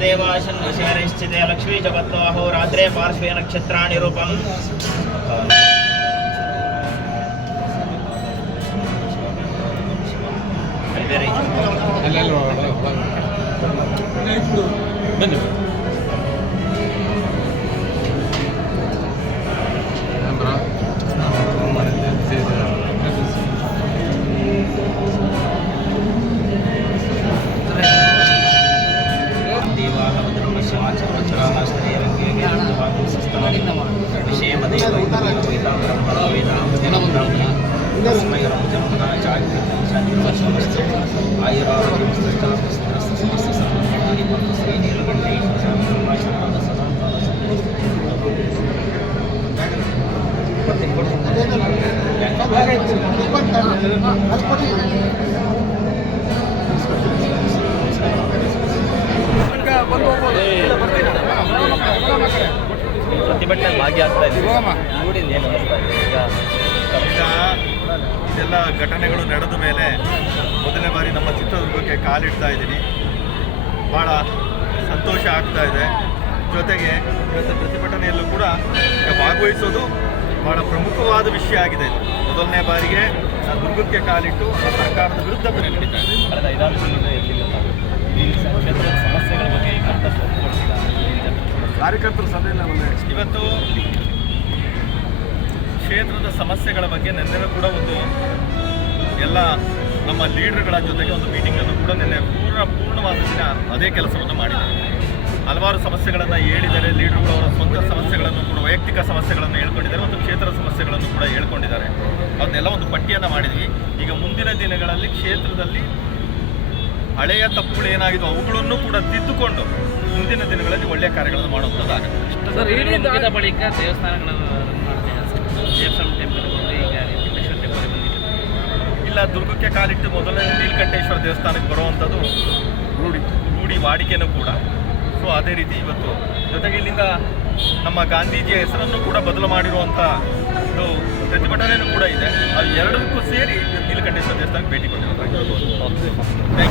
देवाशन्विषयश्चिते लक्ष्मी च पत्वाहो रात्रे पार्श्वे नक्षत्राणि रूपम् ಪ್ರತಿಭಟನೆ ಭಾಗಿಯಾಗ್ತಾ ಇದ್ದೀವಿ. ನೋಡಿ ಏನು ಅನಿಸ್ತಾ ಇದೆ ಈಗ ಇದೆಲ್ಲ ಘಟನೆಗಳು ನಡೆದ ಮೇಲೆ ಮೊದಲನೇ ಬಾರಿ ನಮ್ಮ ಚಿತ್ರದುರ್ಗಕ್ಕೆ ಕಾಲಿಡ್ತಾ ಇದ್ದೀನಿ. ಭಾಳ ಸಂತೋಷ ಆಗ್ತಾ ಇದೆ. ಜೊತೆಗೆ ಇವತ್ತು ಪ್ರತಿಭಟನೆಯಲ್ಲೂ ಕೂಡ ಈಗ ಭಾಗವಹಿಸೋದು ಭಾಳ ಪ್ರಮುಖವಾದ ವಿಷಯ ಆಗಿದೆ. ಮೊದಲನೇ ಬಾರಿಗೆ ದುರ್ಗಕ್ಕೆ ಕಾಲಿಟ್ಟು ಸರ್ಕಾರದ ವಿರುದ್ಧ ಪ್ರತಿಭಟಿಸ್ತಾ ಇದೆ. ಕಳೆದ 5 ದಿನದಿಂದ ಈ ಕ್ಷೇತ್ರದ ಸಮಸ್ಯೆಗಳ ಬಗ್ಗೆ ಕಾರ್ಯಕರ್ತರ ಸಭೆಯಲ್ಲಿ ಇವತ್ತು ಕ್ಷೇತ್ರದ ಸಮಸ್ಯೆಗಳ ಬಗ್ಗೆ ನಿನ್ನೆ ಕೂಡ ಒಂದು ಎಲ್ಲ ನಮ್ಮ ಲೀಡರ್ಗಳ ಜೊತೆಗೆ ಒಂದು ಮೀಟಿಂಗನ್ನು ಕೂಡ ನಿನ್ನೆ ಪೂರ್ಣವಾದ ದಿನ ಅದೇ ಕೆಲಸವನ್ನು ಮಾಡಿದ್ದಾರೆ. ಹಲವಾರು ಸಮಸ್ಯೆಗಳನ್ನು ಹೇಳಿದ್ದಾರೆ. ಲೀಡರ್ಗಳು ಅವರ ಸ್ವಂತ ಸಮಸ್ಯೆಗಳನ್ನು ಕೂಡ ವೈಯಕ್ತಿಕ ಸಮಸ್ಯೆಗಳನ್ನು ಹೇಳ್ಕೊಂಡಿದ್ದಾರೆ ಮತ್ತು ಕ್ಷೇತ್ರದ ಸಮಸ್ಯೆಗಳನ್ನು ಕೂಡ ಹೇಳ್ಕೊಂಡಿದ್ದಾರೆ. ಅದನ್ನೆಲ್ಲ ಒಂದು ಪಟ್ಟಿಯನ್ನು ಮಾಡಿದ್ವಿ. ಈಗ ಮುಂದಿನ ದಿನಗಳಲ್ಲಿ ಕ್ಷೇತ್ರದಲ್ಲಿ ಹಳೆಯ ತಪ್ಪುಗಳು ಏನಾಗಿದ್ದು ಅವುಗಳನ್ನು ಕೂಡ ತಿದ್ದುಕೊಂಡು ಮುಂದಿನ ದಿನಗಳಲ್ಲಿ ಒಳ್ಳೆಯ ಕಾರ್ಯಗಳನ್ನು ಮಾಡುವಂಥದ್ದಾಗುತ್ತೆ. ಬಳಿಕ ದೇವಸ್ಥಾನಗಳನ್ನು ಇಲ್ಲ, ದುರ್ಗಕ್ಕೆ ಕಾಲಿಟ್ಟು ಮೊದಲನೇ ನೀಲಕಂಠೇಶ್ವರ ದೇವಸ್ಥಾನಕ್ಕೆ ಬರುವಂಥದ್ದು ರೂಢಿ ವಾಡಿಕೆನೂ ಕೂಡ. ಸೊ ಅದೇ ರೀತಿ ಇವತ್ತು ಜೊತೆಗೆ ಇಲ್ಲಿಂದ ನಮ್ಮ ಗಾಂಧೀಜಿಯ ಹೆಸರನ್ನು ಕೂಡ ಬದಲು ಮಾಡಿರುವಂಥ ಒಂದು ಪ್ರತಿಭಟನೆಯೂ ಕೂಡ ಇದೆ. ಅದು ಎರಡಕ್ಕೂ ಸೇರಿ ನೀಲಕಂಠೇಶ್ವರ ದೇವಸ್ಥಾನಕ್ಕೆ ಭೇಟಿ ಕೊಟ್ಟಿರೋದು.